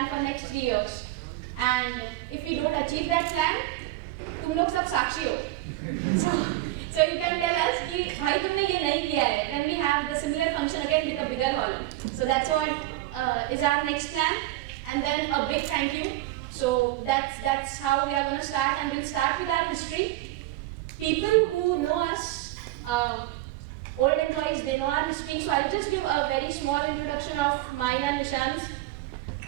plan for next 3 years. And if we don't achieve that plan, तुम लोग सब साक्षी हो. So you can tell us कि भाई तुमने ये नहीं किया है. Then we have the similar function again with a bigger hall. So that's what is our next plan. And then a big thank you. So that's how we are going to start, and we'll start with our history. People who know us, old employees, they know our history. So I'll just give a very small introduction of mine and Nishan's.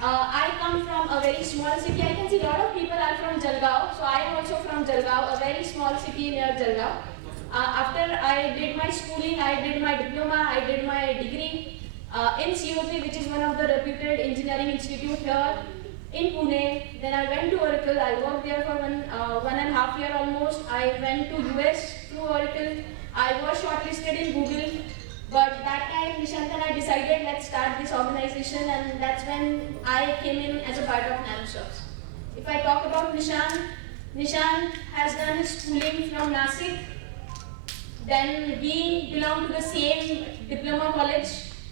I come from a very small city. I can see a lot of people are from Jalgaon. So I am also from Jalgaon, a very small city near Jalgaon. After I did my schooling, I did my diploma, I did my degree in COP, which is one of the reputed engineering institute here in Pune. Then I went to Oracle. I worked there for 1.5 years almost. I went to US through Oracle. I was shortlisted in Google. But that time, Nishant and I decided, let's start this organization, and that's when I came in as a part of NanoSoft. If I talk about Nishant, Nishant has done his schooling from Nasik. Then we belong to the same diploma college.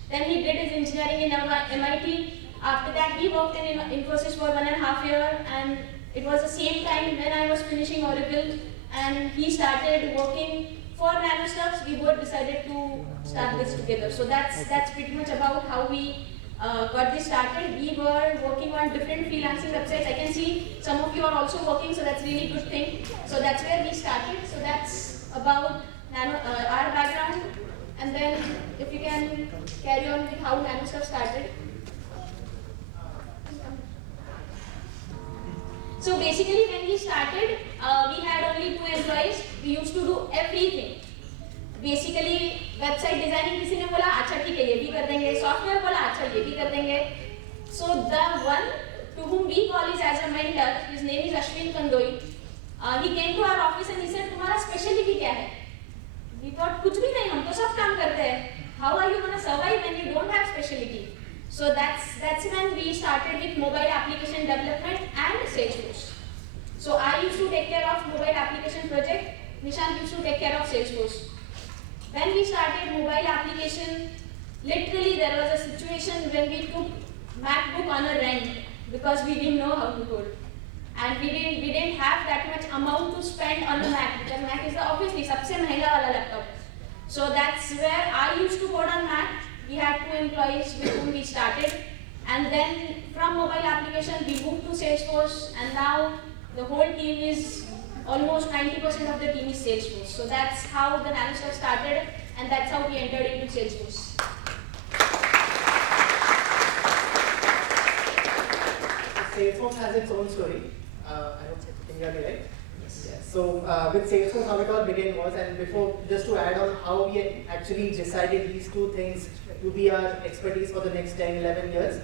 Then he did his engineering in MIT. After that, he worked in Infosys for 1.5 years, and it was the same time when I was finishing Oracle, and he started working for NanoSoft. We both decided to start this together. So that's pretty much about how we got this started. We were working on different freelancing websites. I can see some of you are also working, so that's really good thing. So that's where we started. So that's about our background. And then if you can carry on with how NanoSoft started. So basically when we started, we had only 2 employees. We used to do everything. Basically website designing किसी ने बोला अच्छा ठीक है ये भी कर देंगे, सॉफ्टवेयर बोला अच्छा ये भी कर देंगे. So the one to whom we call is as a mentor, his name is Ashwin Kandoi. He came to our office and he said तुम्हारा specialty क्या है? We thought कुछ भी नहीं, हम तो सब काम करते हैं. How are you gonna survive when you don't have specialty? So that's when we started with mobile application development and Salesforce. So I used to take care of mobile application project. Nishant used to take care of Salesforce. When we started mobile application, literally there was a situation when we took MacBook on a rent because we didn't know how to code. And we didn't have that much amount to spend on the Mac because Mac is obviously सबसे महंगा वाला laptop. So that's where I used to code on Mac. We had 2 employees with whom we started, and then from mobile application we moved to Salesforce, and now the whole team is almost 90% of the team is Salesforce. So that's how the NanoSoft started, and that's how we entered into Salesforce. Salesforce has its own story. I hope you can hear me right. Yes. So with Salesforce, how it all began was, and before, just to add on how we actually decided these 2 things to be our expertise for the next 10, 11 years,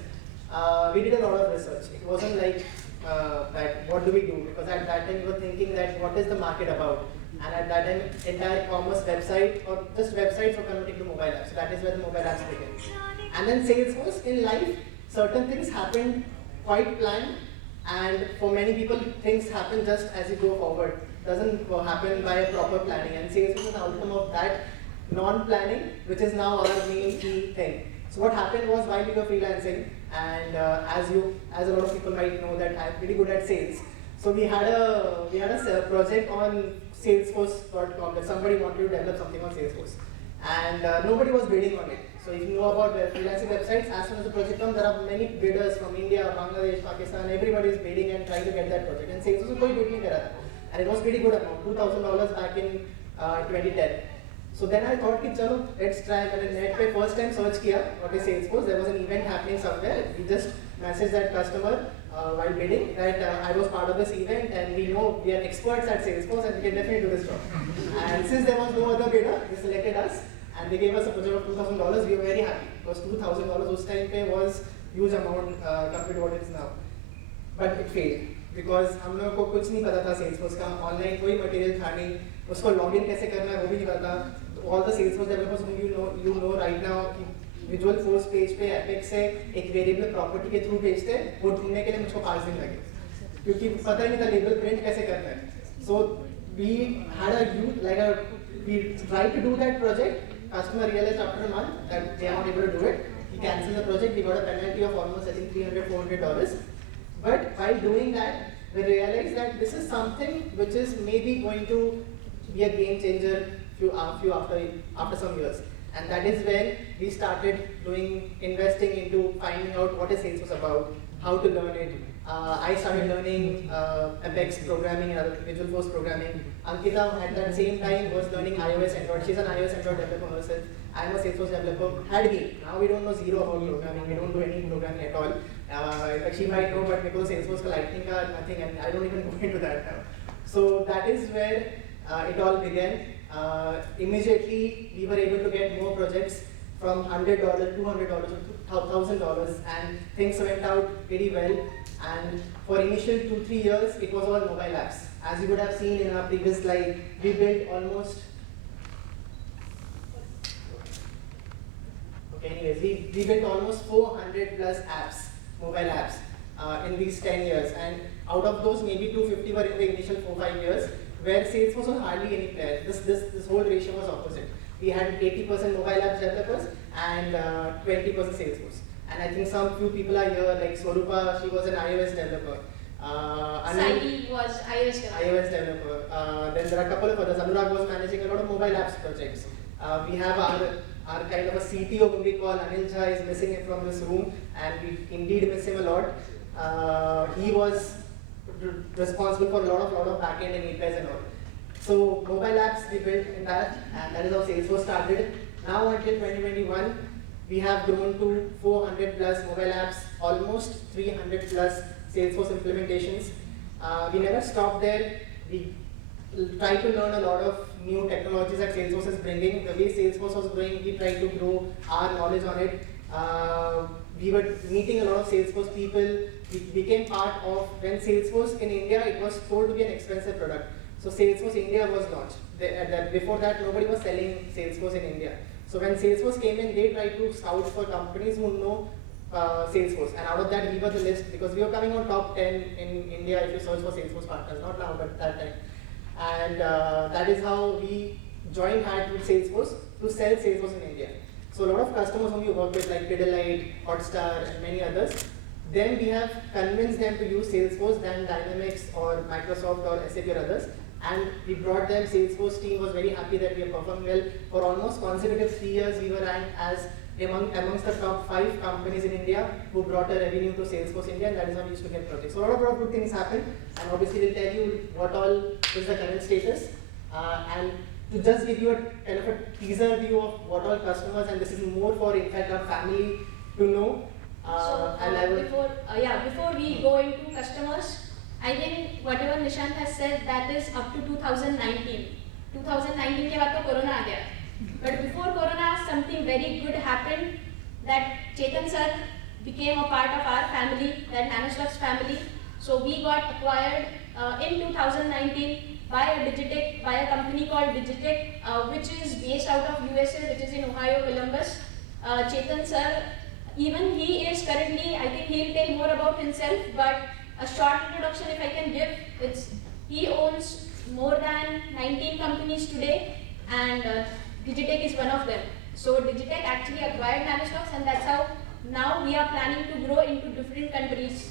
we did a lot of research. It wasn't like that what do we do, because at that time we were thinking that what is the market about, and at that time entire commerce website or just websites were converting to mobile apps. So that is where the mobile apps began. And then Salesforce, in life, certain things happened quite planned, and for many people things happen just as you go forward. Doesn't happen by a proper planning, and Salesforce is an outcome of that non-planning, which is now our main key thing. So what happened was, while we were freelancing, and as a lot of people might know that I'm pretty good at sales, so we had a project on Salesforce.com that somebody wanted to develop something on Salesforce, and nobody was bidding on it. So if you know about freelancing websites, as soon as the project comes, there are many bidders from India, Bangladesh, Pakistan. Everybody is bidding and trying to get that project, and Salesforce कोई bid नहीं करा था, and it was pretty good amount, $2,000 back in 2010. So then I thought कि चलो let's try. मैंने net पे first time search किया what is Salesforce. There was an event happening somewhere. We just messaged that customer while bidding that I was part of this event, and we know we are experts at Salesforce and we can definitely do this job. And since there was no other bidder, they selected us and they gave us a project of $2,000. We were very happy because $2,000 उस time पे was huge amount compared to what it is now. But it failed because हम लोगों को कुछ नहीं पता था Salesforce का, online कोई material था नहीं, उसको login कैसे करना है वो भी नहीं पता. All the Salesforce developers whom you know right now कि Visual Force पेज पे Apex से एक वेरिएबल प्रॉपर्टी के थ्रू भेजते हैं, वो ढूंढने के लिए मुझको 5 दिन लगे क्योंकि पता ही नहीं था लेबल प्रिंट कैसे करना है. So we had we tried to do that project. Customer realized after a month that they are not able to do it. We canceled the project, we got a penalty of almost I think $300, $400. But while doing that, we realized that this is something which is maybe going to be a game changer after some years. And that is when we started investing into finding out what is Salesforce about, how to learn it. I started learning Apex programming and other Visual Force programming. Ankita at that same time was learning iOS Android. She's an iOS Android developer herself. I'm a Salesforce developer. Had been. Now we don't know zero about programming. We don't do any programming at all. She might know, but because Salesforce ka lightning ka nothing, and I don't even go into that now. So that is where it all began. Immediately, we were able to get more projects from $100, $200 to $1,000, and things went out very well. And for initial 2-3 years, it was all mobile apps. As you would have seen in our previous slide, we built almost. Okay, anyways, we built almost 400 plus apps, mobile apps, in these 10 years. And out of those, maybe 250 were in the initial 4-5 years, where Salesforce was hardly any player. This whole ratio was opposite. We had 80% mobile apps developers and 20% Salesforce. And I think some few people are here, like Swarupa, she was an iOS developer. Saidi was iOS developer. Then there are a couple of others. Anurag was managing a lot of mobile apps projects. We have our kind of a CTO whom we call Anil Jha is missing it from this room, and we indeed miss him a lot. He was responsible for a lot of backend and APIs and all. So mobile apps we built in that, and that is how Salesforce started. Now until 2021, we have grown to 400 plus mobile apps, almost 300 plus Salesforce implementations. We never stopped there. We tried to learn a lot of new technologies that Salesforce is bringing. The way Salesforce was growing, we tried to grow our knowledge on it. We were meeting a lot of Salesforce people. We became part of, when Salesforce in India, it was told to be an expensive product. So Salesforce India was launched. Before that, nobody was selling Salesforce in India. So when Salesforce came in, they tried to scout for companies who know Salesforce. And out of that, we were the list, because we were coming on top 10 in India if you search for Salesforce partners. Not now, but that time. And that is how we joined hands with Salesforce to sell Salesforce in India. So a lot of customers whom you work with, like Pidilite, Hotstar, and many others, then we have convinced them to use Salesforce than Dynamics or Microsoft or SAP or others. And we brought them. Salesforce team was very happy that we are performing well. For almost consecutive 3 years, we were ranked as amongst the top 5 companies in India who brought a revenue to Salesforce India, and that is how we used to get projects. So a lot of good things happen, and obviously we'll tell you what all is the current status. And to just give you a kind of a teaser view of what all customers, and this is more for in fact our family to know. Before we go into customers, I think whatever Nishant has said, that is up to 2019. 2019 के बाद तो Corona आ गया. But before Corona, something very good happened, that Chetan sir became a part of our family, that Nanostructs family. So we got acquired in 2019 by a company called Digitech, which is based out of USA, which is in Ohio, Columbus. Chetan sir, even he is currently, I think he'll tell more about himself, but a short introduction if I can give, he owns more than 19 companies today, and Digitech is one of them. So Digitech actually acquired Nanostructs, and that's how now we are planning to grow into different countries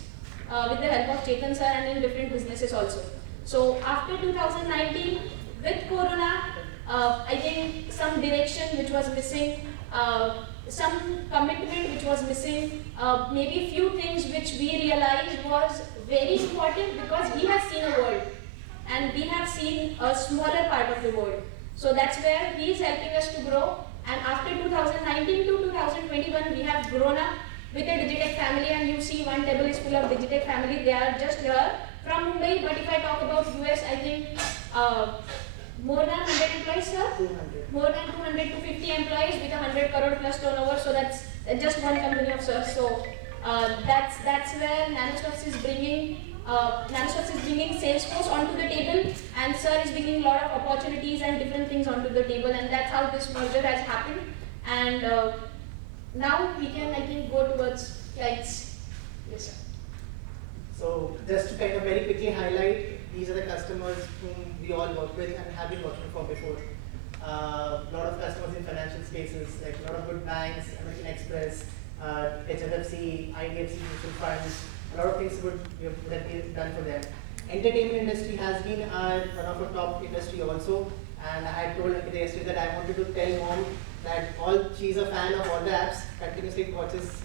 with the help of Chetan sir and in different businesses also. So after 2019, with Corona, I think some direction which was missing, some commitment which was missing, maybe few things which we realized was very important, because we have seen a world and we have seen a smaller part of the world. So that's where he is helping us to grow. And after 2019 to 2021, we have grown up with the Digitech family, and you see one table is full of Digitech family. They are just here from Mumbai, but if I talk about US, I think more than 100 employees, sir? 200. More than 200 to 50 employees with 100 crore plus turnover. So that's just one company of sir. So that's where Nanostructs is bringing Salesforce onto the table, and sir is bringing a lot of opportunities and different things onto the table, and that's how this merger has happened. And now we can, I think, go towards slides. Yes, sir. So just to kind of very quickly highlight, these are the customers whom we all work with and have been working for before. A lot of customers in financial spaces, like a lot of good banks, American Express, HFC, IDFC mutual funds, a lot of things would that we have done for them. Entertainment industry has been one of our top industry also, and I had told Ankita yesterday that I wanted to tell mom that she's a fan of all the apps, continuously watches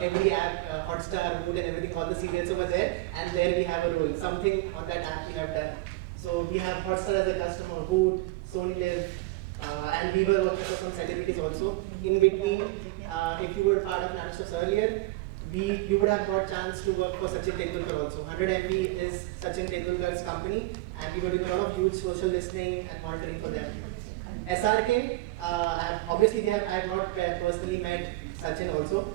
every app, Hotstar, Mood and everything, all the serials over there, and there we have a role, something on that app we have done. So we have Hotstar as a customer, Hood, Sony Live, and we were working for some celebrities also. In between, if you were part of Nanostuffs earlier, you would have got chance to work for Sachin Tendulkar also. 100 MB is Sachin Tendulkar's company, and we were doing a lot of huge social listening and monitoring for them. SRK, obviously I have not personally met Sachin also.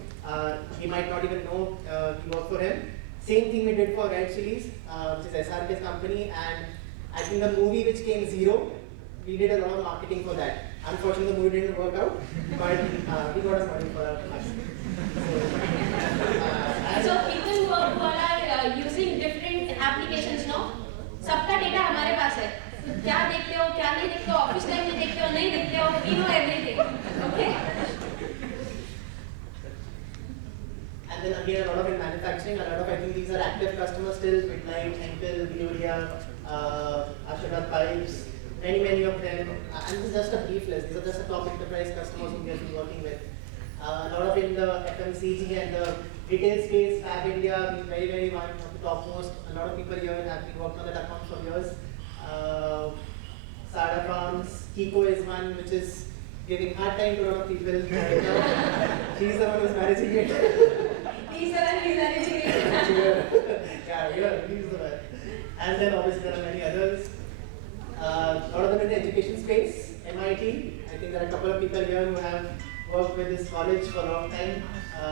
He might not even know we work for him. Same thing we did for Red Chilies, which is SRK's company, and I think the movie which came Zero, we did a lot of marketing for that. Unfortunately, the movie didn't work out, but we got us money for our So people who are using different applications, no? सबका data हमारे पास है. तो क्या देखते हो, क्या नहीं देखते हो, ऑफिस टाइम में देखते हो, नहीं देखते हो, we know everything. Okay? And then again, a lot of in manufacturing, a lot of I think these are active customers still, Midnight, Henkel, Gloria, Ashirad Pipes, many of them. And this is just a brief list. These are just the top enterprise customers who we have been working with. A lot of in the FMCG and the retail space, Fab India, being very one of the topmost. A lot of people here have been working on that account for years. Sada Farms, Kiko is one which is giving hard time to a lot of people right now. She's the one who's managing it. He's the one who's managing it. Yeah, he's the one. And then obviously there are many others. A lot of them in the education space, MIT. I think there are a couple of people here who have worked with this college for a long time.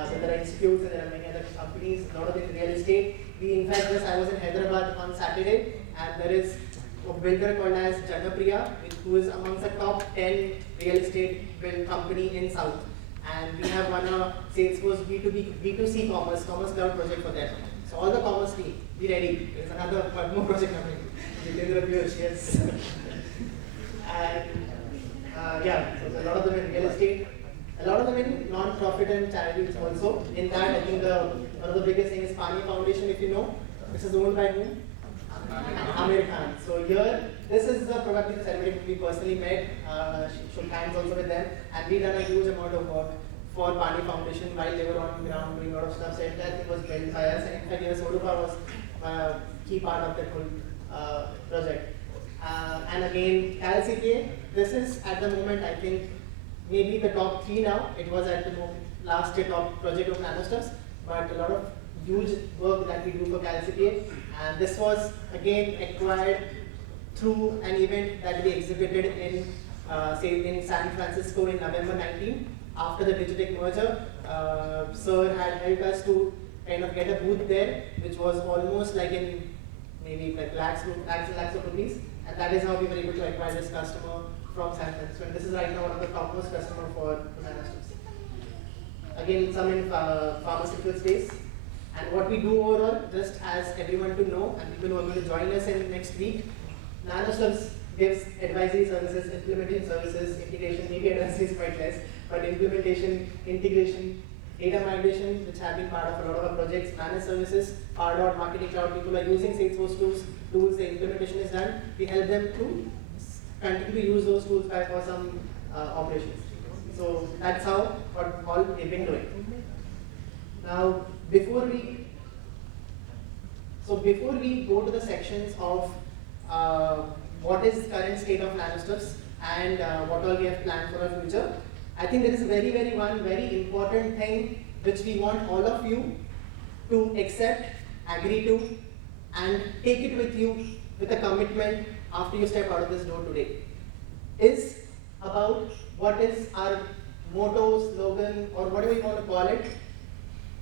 So there are institutes and there are many other companies, a lot of in real estate. In fact, I was in Hyderabad on Saturday, and there is a builder called as Jagapriya, who is amongst the top 10 real estate build company in South. And we have won a Salesforce B2C commerce cloud project for them. So all the commerce team, be ready. There's another one more project coming. Jitendra Piyush, yes. And so a lot of them in real estate. A lot of them in non-profit and charities also. In that, I think one of the biggest things is Pani Foundation, if you know. This is owned by whom? Amir Khan. So here, this is probably the celebrity we personally met. Shook hands also with them, and we done a huge amount of work for Pani Foundation while they were on the ground doing a lot of stuff. So entire thing was built by us, and in fact, even Sodupa was a key part of that whole project. And again, CalCPA. This is at the moment, I think, maybe the top 3 now. It was at the moment last year top project of Nanostuffs, but a lot of huge work that we do for CalCPA. And this was again acquired through an event that we exhibited in San Francisco in November 19. After the Digitech merger, Sir had helped us to kind of get a booth there, which was almost like in maybe like lakhs of rupees. And that is how we were able to acquire this customer from San Francisco. And this is right now one of the topmost customers for Nanostuffs. Again, some in pharmaceutical space. And what we do overall, just as everyone to know, and people who are going to join us in next week, Nanostuffs gives advisory services, implementation services, integration, maybe advisory is quite less, but implementation, integration, data migration, which have been part of a lot of our projects, managed services, Pardot, Marketing Cloud, people are using Salesforce tools, the implementation is done, we help them to continue to use those tools for some operations. So that's how what all we've been doing. Now, before we go to the sections of what is current state of Nanostuffs and what all we have planned for our future, I think there is one very important thing which we want all of you to accept, agree to, and take it with you with a commitment after you step out of this door today, is about what is our motto, slogan, or whatever you want to call it.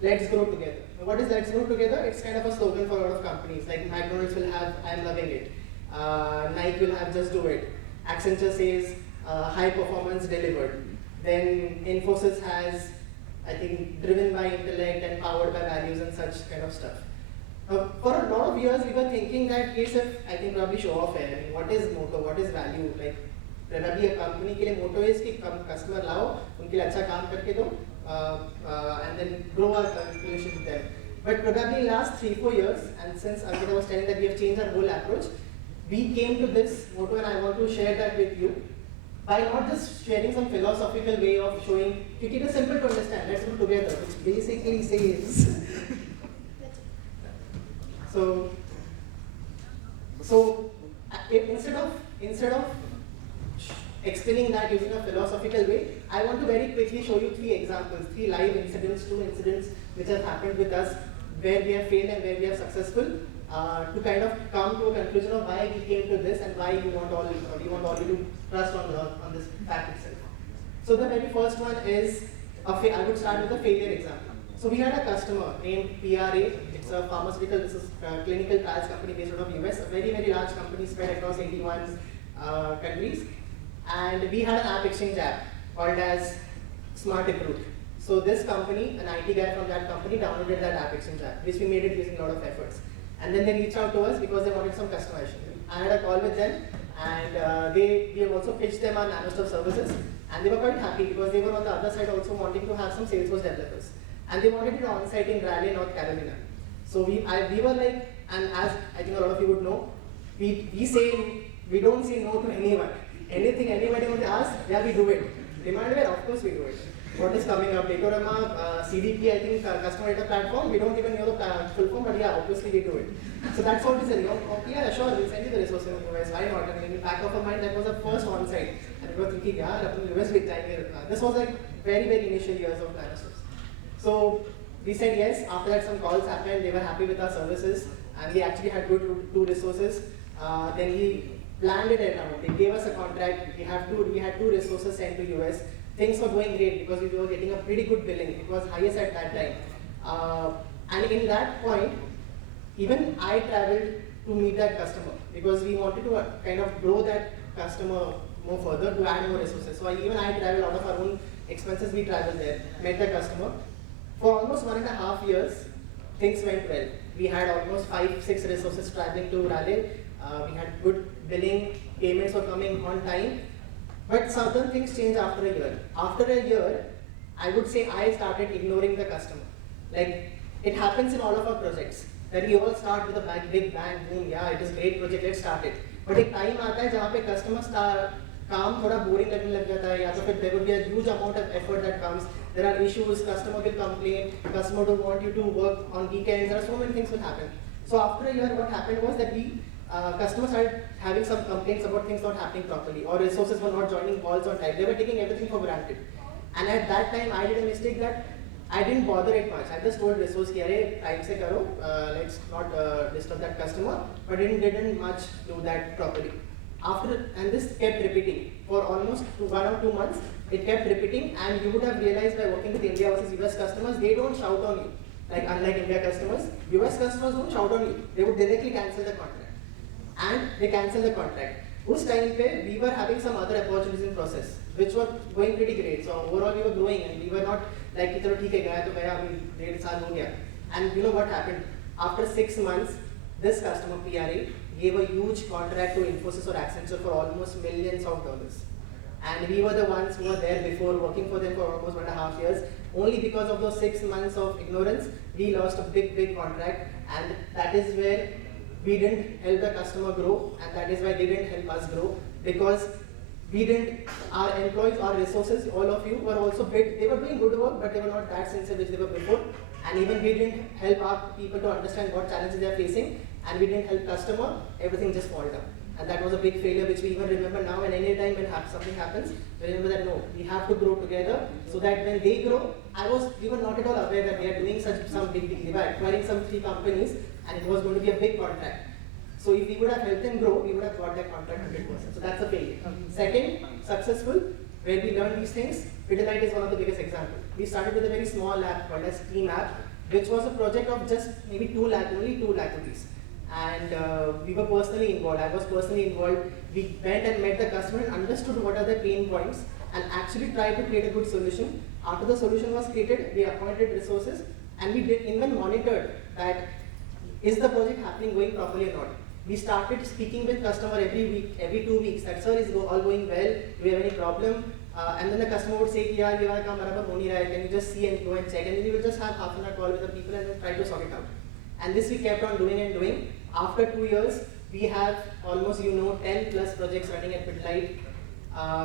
Let's grow together. Now, what is Let's Grow Together? It's kind of a slogan for a lot of companies. Like McDonald's will have I'm loving it. Nike will have just do it. Accenture says high performance delivered. Then Infosys has, I think, driven by intellect and powered by values and such kind of stuff. For a lot of years, we were thinking that yes, I think probably show off hai. I mean, what is motto? What is value? Like, probably a company के लिए motto is कि customer लाओ, उनके लिए अच्छा काम करके दो, and then grow our relationship with them. But probably in last 3-4 years, and since Ankita was telling that we have changed our whole approach, we came to this motto, and I want to share that with you by not just sharing some philosophical way of showing, it is simple to understand, let's do together, which basically says, so instead of explaining that using a philosophical way, I want to very quickly show you 3 examples, 3 live incidents, 2 incidents which have happened with us, where we have failed and where we are successful, to kind of come to a conclusion of why we came to this and why we want all you to trust on this fact itself. So the very first one is, I would start with a failure example. So we had a customer named PRA. It's a pharmaceutical, this is a clinical trials company based out of US, a very, very large company spread across 81 countries. And we had an app exchange app called as Smart Recruit. So this company, an IT guy from that company downloaded that app exchange app, which we made it using a lot of efforts. And then they reached out to us because they wanted some customization. I had a call with them, and we have also pitched them our NanoStuff services, and they were quite happy because they were on the other side also wanting to have some Salesforce developers. And they wanted it on-site in Raleigh, North Carolina. So we were like, and as I think a lot of you would know, we don't say no to anyone. Anything anybody would ask, yeah, we do it. Demand where, of course we do it. What is coming up? Datorama, CDP, I think, customer data platform, we don't even know the full form, but yeah, obviously we do it. So that's what we said, yeah, sure, we'll send you the resources in the US, why not? And in the back of our mind, that was the first on-site. And we were thinking, yeah, US with time. This was like very, very initial years of NanoStuff. So we said yes. After that, some calls happened. They were happy with our services, and we actually had good 2 resources. Then we planned it out. They gave us a contract. We had 2 resources sent to US. Things were going great because we were getting a pretty good billing. It was highest at that time. And in that point, even I traveled to meet that customer because we wanted to kind of grow that customer more further to add more resources. So even I traveled out of our own expenses. We traveled there, met the customer. For almost 1.5 years, things went well. We had almost 5-6 resources traveling to Raleigh. We had good billing, payments were coming on time. But certain things changed after a year. After a year, I would say I started ignoring the customer. Like, it happens in all of our projects. That we all start with a big bang, boom, yeah, it is a great project, let's start it. But एक time आता है जहाँ पे customers काम थोड़ा boring लगने लग जाता है, या तो फिर there would be a huge amount of effort that comes. There are issues, customer will complain, customer don't want you to work on weekends, there are so many things will happen. So after a year, what happened was that customers started having some complaints about things not happening properly, or resources were not joining calls on time. They were taking everything for granted. And at that time, I did a mistake that I didn't bother it much. I just told resource ki arey time se karo, let's not disturb that customer, but didn't much do that properly. And this kept repeating for almost 1 or 2 months. It kept repeating, and you would have realized by working with India versus US customers, they don't shout on you. Like unlike India customers, US customers don't shout on you. They would directly cancel the contract. And they canceled the contract. Us time pe, we were having some other opportunities in process, which were going pretty great. So overall, we were growing, and we were not like, chalo theek hai, gaya to gaya, abhi 1.5 saal ho gaya. And you know what happened? After 6 months, this customer, PRA, gave a huge contract to Infosys or Accenture for almost millions of dollars. And we were the ones who were there before, working for them for almost 1.5 years. Only because of those 6 months of ignorance, we lost a big contract. And that is where we didn't help the customer grow, and that is why they didn't help us grow, because our employees, our resources, all of you were also they were doing good work, but they were not that sincere which they were before. And even we didn't help our people to understand what challenges they are facing, and we didn't help customer, everything just fall down. And that was a big failure which we even remember now, and any time when something happens, we remember that no, we have to grow together, so that when they grow, we were not at all aware that they are doing some big deal. They were acquiring some 3 companies, and it was going to be a big contract. So if we would have helped them grow, we would have got that contract 100%. So that's a failure. Second, successful, where we learn these things, Pidilite is one of the biggest examples. We started with a very small app called as Team App, which was a project of just maybe 2 lakh rupees. And we were personally involved. I was personally involved. We went and met the customer and understood what are the pain points and actually tried to create a good solution. After the solution was created, we appointed resources, and we even monitored that is the project going properly or not. We started speaking with customer every week, every 2 weeks, that sir, is all going well, do we have any problem? and then the customer would say, "Yeah, ये वाला काम बराबर हो नहीं रहा है. Can you just see and go and check?" And then we will just have half an hour call with the people and then try to sort it out. And this we kept on doing and doing. After 2 years, we have almost 10 plus projects running at Pidlite.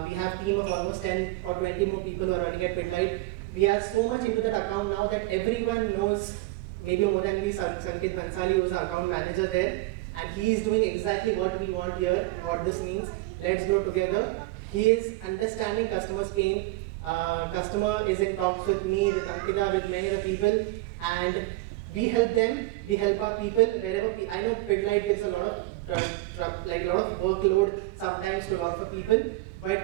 We have team of almost 10 or 20 more people who are running at Pidlite. We are so much into that account now that everyone knows, maybe more than me, Sankit Bansali, who is the account manager there, and he is doing exactly what we want here, what this means. Let's grow together. He is understanding customers' pain. Customer is in talks with me, with Ankita, with many other people, and we help them. We help our people wherever. I know Pidlite gives a lot of workload sometimes to work for people, but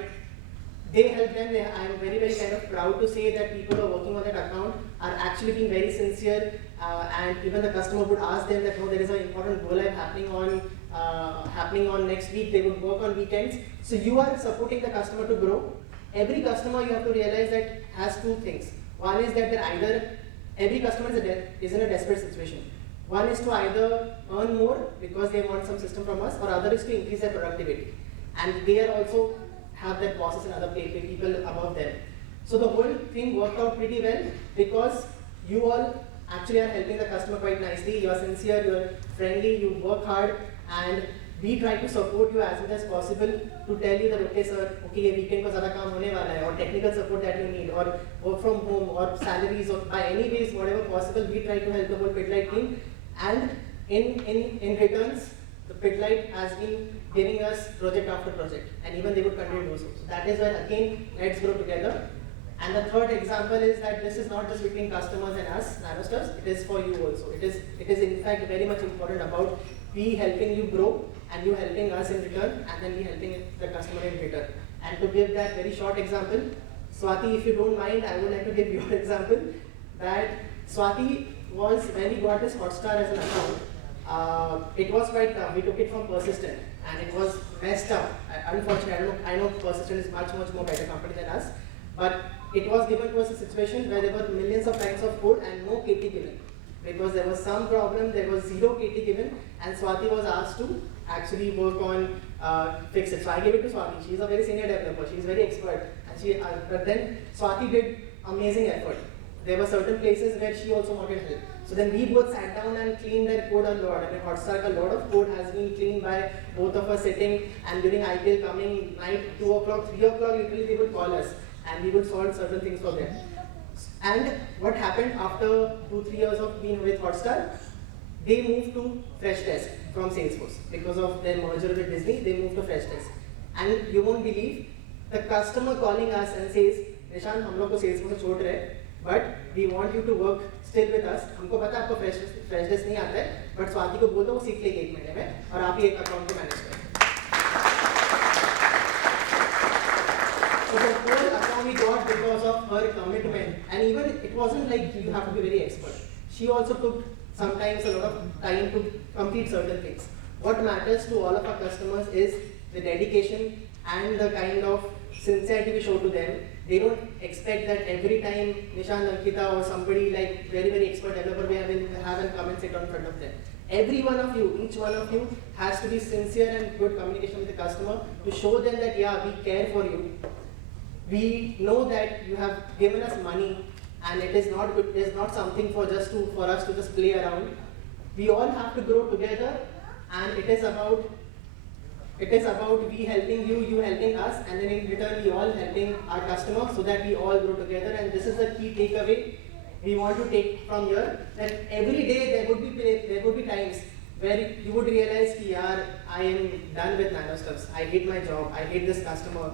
they help them. I am very, very kind of proud to say that people who are working on that account are actually being very sincere, and even the customer would ask them that, no, there is an important go live happening on next week. They would work on weekends. So you are supporting the customer to grow. Every customer, you have to realize that has two things. One is that every customer is in a desperate situation. One is to either earn more because they want some system from us, or other is to increase their productivity. And they are also have their bosses and other people above them. So the whole thing worked out pretty well because you all actually are helping the customer quite nicely. You are sincere, you are friendly, you work hard, and we try to support you as much as possible to tell you that, okay sir, okay, ये weekend को ज़्यादा काम होने वाला है, or technical support that you need, or work from home, or salaries, or by any ways, whatever possible, we try to help the whole Pidlite team. And in returns, the Pidlite has been giving us project after project, and even they would continue to do so. So that is why, again, let's grow together. And the third example is that this is not just between customers and us, NanoStuffs, it is for you also. It is in fact very much important about we helping you grow and you helping us in return, and then we helping the customer in return. And to give that very short example, Swati, if you don't mind, I would like to give your example. That Swati was, when we got this Hotstar as an account, it was quite tough. We took it from Persistent and it was messed up. Unfortunately, I know Persistent is much more better company than us, but it was given to us a situation where there were millions of lines of code and no KT given. Because there was some problem, there was 0 KT given, and Swati was asked to actually work on fix it. So I gave it to Swati. She's a very senior developer, she's very expert, and but then Swati did amazing effort. There were certain places where she also wanted help. So then we both sat down and cleaned their code a lot. I mean, Hotstar, a lot of code has been cleaned by both of us sitting, and during IPL coming night, 2 o'clock, 3 o'clock, literally they would call us and we would solve certain things for them. And what happened after 2-3 years of being with Hotstar, they moved to Freshdesk from Salesforce. Because of their merger with Disney, they moved to Freshdesk. And you won't believe, the customer calling us and says, Nishan, हम लोग को Salesforce से छोड़ रहे हैं, but we want you to work still with us. हमको पता है आपको Freshdesk नहीं आता है, but स्वाति को बोल दो वो सीख लेगी 1 महीने में और आप ही एक अकाउंट को मैनेज करें. So the whole account we got because of her commitment, and even it wasn't like you have to be very expert. She also took sometimes a lot of time to complete certain things. What matters to all of our customers is the dedication and the kind of sincerity we show to them. They don't expect that every time Nishan, Ankita, or somebody like very expert developer we have and come and sit on front of them. Every one of you, each one of you has to be sincere and good communication with the customer to show them that yeah, we care for you. We know that you have given us money, and it is not good, it is not something for us to just play around. We all have to grow together, and it is about we helping you, you helping us, and then in return we all helping our customers so that we all grow together. And this is the key takeaway we want to take from here, that every day there would be times where you would realize ki yaar, I am done with NanoStuffs. I hate my job, I hate this customer.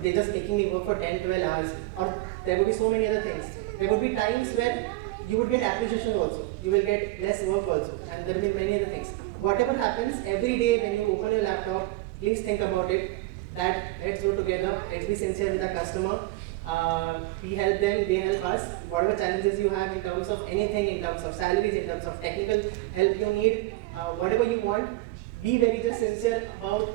They're just making me work for 10-12 hours, or there would be so many other things. There would be times where you would get appreciation also, you will get less work also, and there will be many other things. Whatever happens, every day when you open your laptop, please think about it, that let's go together, let's be sincere with the customer. We help them, they help us. Whatever challenges you have in terms of anything, in terms of salaries, in terms of technical help you need, whatever you want, be very just sincere about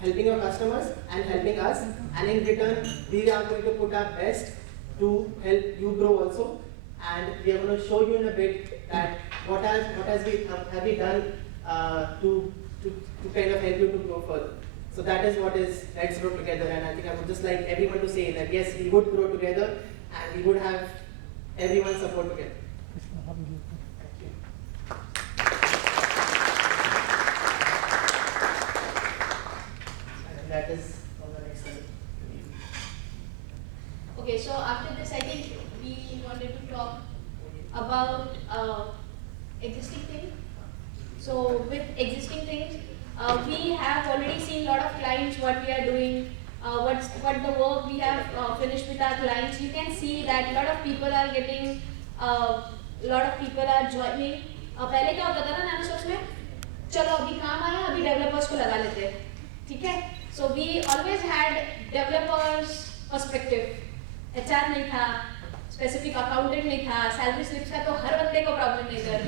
helping your customers and helping us, and in return we are going to put our best to help you grow also, and we are going to show you in a bit that what have we done to kind of help you to grow further. So that is what is Let's Grow Together, and I think I would just like everyone to say that yes, we would grow together and we would have everyone's support together. Thank you. And that is on the next slide. Okay, so after this, I think we wanted to talk about existing things. So with existing things, we have already seen a lot of clients what we are doing, what the work we have finished with our clients. You can see that a lot of people are getting, a lot of people are joining. पहले क्या होता था ना NanoSource में, चलो अभी काम आया, अभी डेवलपर्स को लगा लेते हैं, ठीक है? So we always had developers perspective. HR नहीं था, specific accountant नहीं था, salary slips का तो हर बंदे को problem नहीं कर.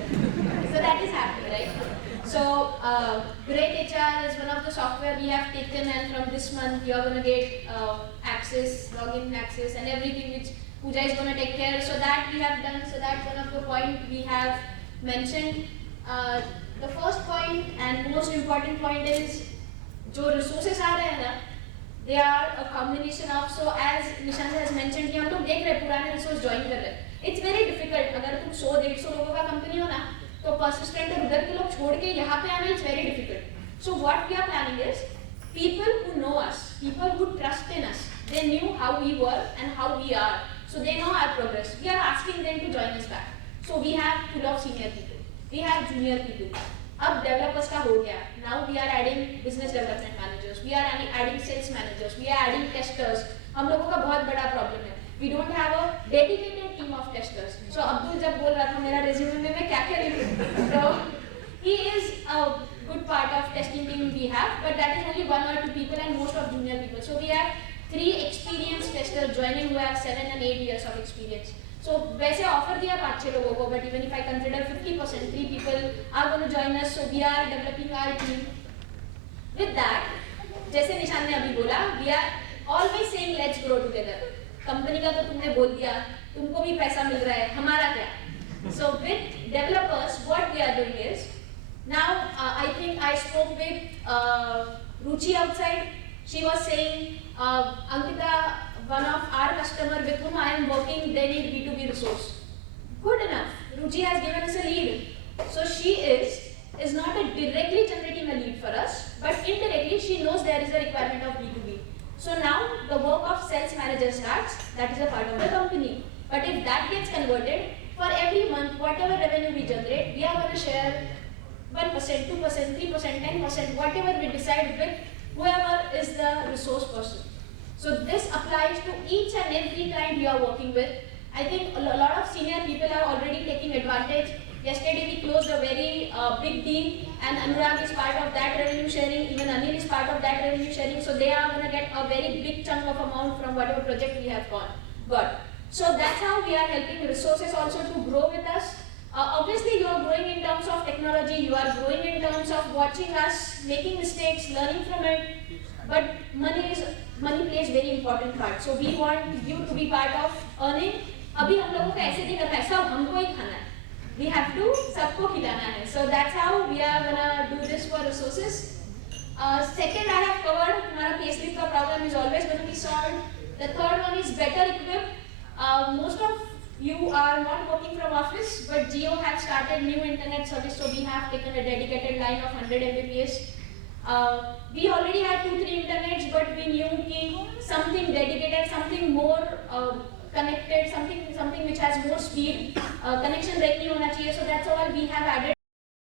So that is happening, right? So Great HR is one of the software we have taken, and from this month you are going to get access, login access, and everything which Pooja is going to take care. So that we have done. So that's one of the point we have mentioned. The first point and most important point is जो resources आ रहे हैं ना, they are a combination of, so as Nishant has mentioned कि हम लोग देख रहे हैं पुराने resource join कर रहे हैं. It's very difficult. अगर तुम 100-150 लोगों का कंपनी हो ना, तो persistent और उधर के लोग छोड़ के यहाँ पे आना it's very difficult. So what we are planning is people who know us, people who trust in us, they knew how we were and how we are. So they know our progress. We are asking them to join us back. So we have full of senior people. We have junior people. अब developers का हो गया. Now we are adding business development managers. We are adding sales managers. We are adding testers. हम लोगों का बहुत बड़ा problem है. We don't have a dedicated team of testers. So Abdul जब बोल रहा था मेरा resume में मैं क्या लिखूं? So he is a good part of testing team we have, but that is only 1 or 2 people and most of junior people. So we have 3 experienced testers joining who have 7 and 8 years of experience. So वैसे offer दिया 5-6 लोगों को, but even if I consider 50%, 3 people are going to join us. So we are developing our team. With that, जैसे निशान ने अभी बोला, we are always saying let's grow together. Company का तो तुमने बोल दिया, तुमको भी पैसा मिल रहा है, हमारा क्या? So with developers, what we are doing is now I think I spoke with Ruchi outside. She was saying, Ankita, one of our customer with whom I am working, they need B2B resource. Good enough. Ruchi has given us a lead. So she is not directly generating a lead for us, but indirectly she knows there is a requirement of B2B. So now the work of sales manager starts. That is a part of the company. But if that gets converted, for every month, whatever revenue we generate, we are going to share 1%, 2%, 3%, 10%, whatever we decide with whoever is the resource person. So this applies to each and every client we are working with. I think a lot of senior people are already taking advantage. Yesterday we closed a very big deal, and Anurag is part of that revenue sharing, even Anil is part of that revenue sharing, so they are going to get a very big chunk of amount from whatever project we have got. So that's how we are helping resources also to grow with us. Obviously you are growing in terms of technology, you are growing in terms of watching us, making mistakes, learning from it, but money plays very important part. So we want you to be part of earning. अभी हम लोगों का ऐसे नहीं करना है, सब हमको ही खाना है. We have to सबको खिलाना है. So that's how we are gonna do this for resources. Second, I have covered हमारा payslip का problem is always going to be solved. The third one is better equipped. Most of you are not working from office, but Jio has started new internet service, so we have taken a dedicated line of 100 Mbps. We already had 2-3 internets, but we knew कि something dedicated, something more connected, something which has more speed, connection break नहीं होना चाहिए. So that's all we have added.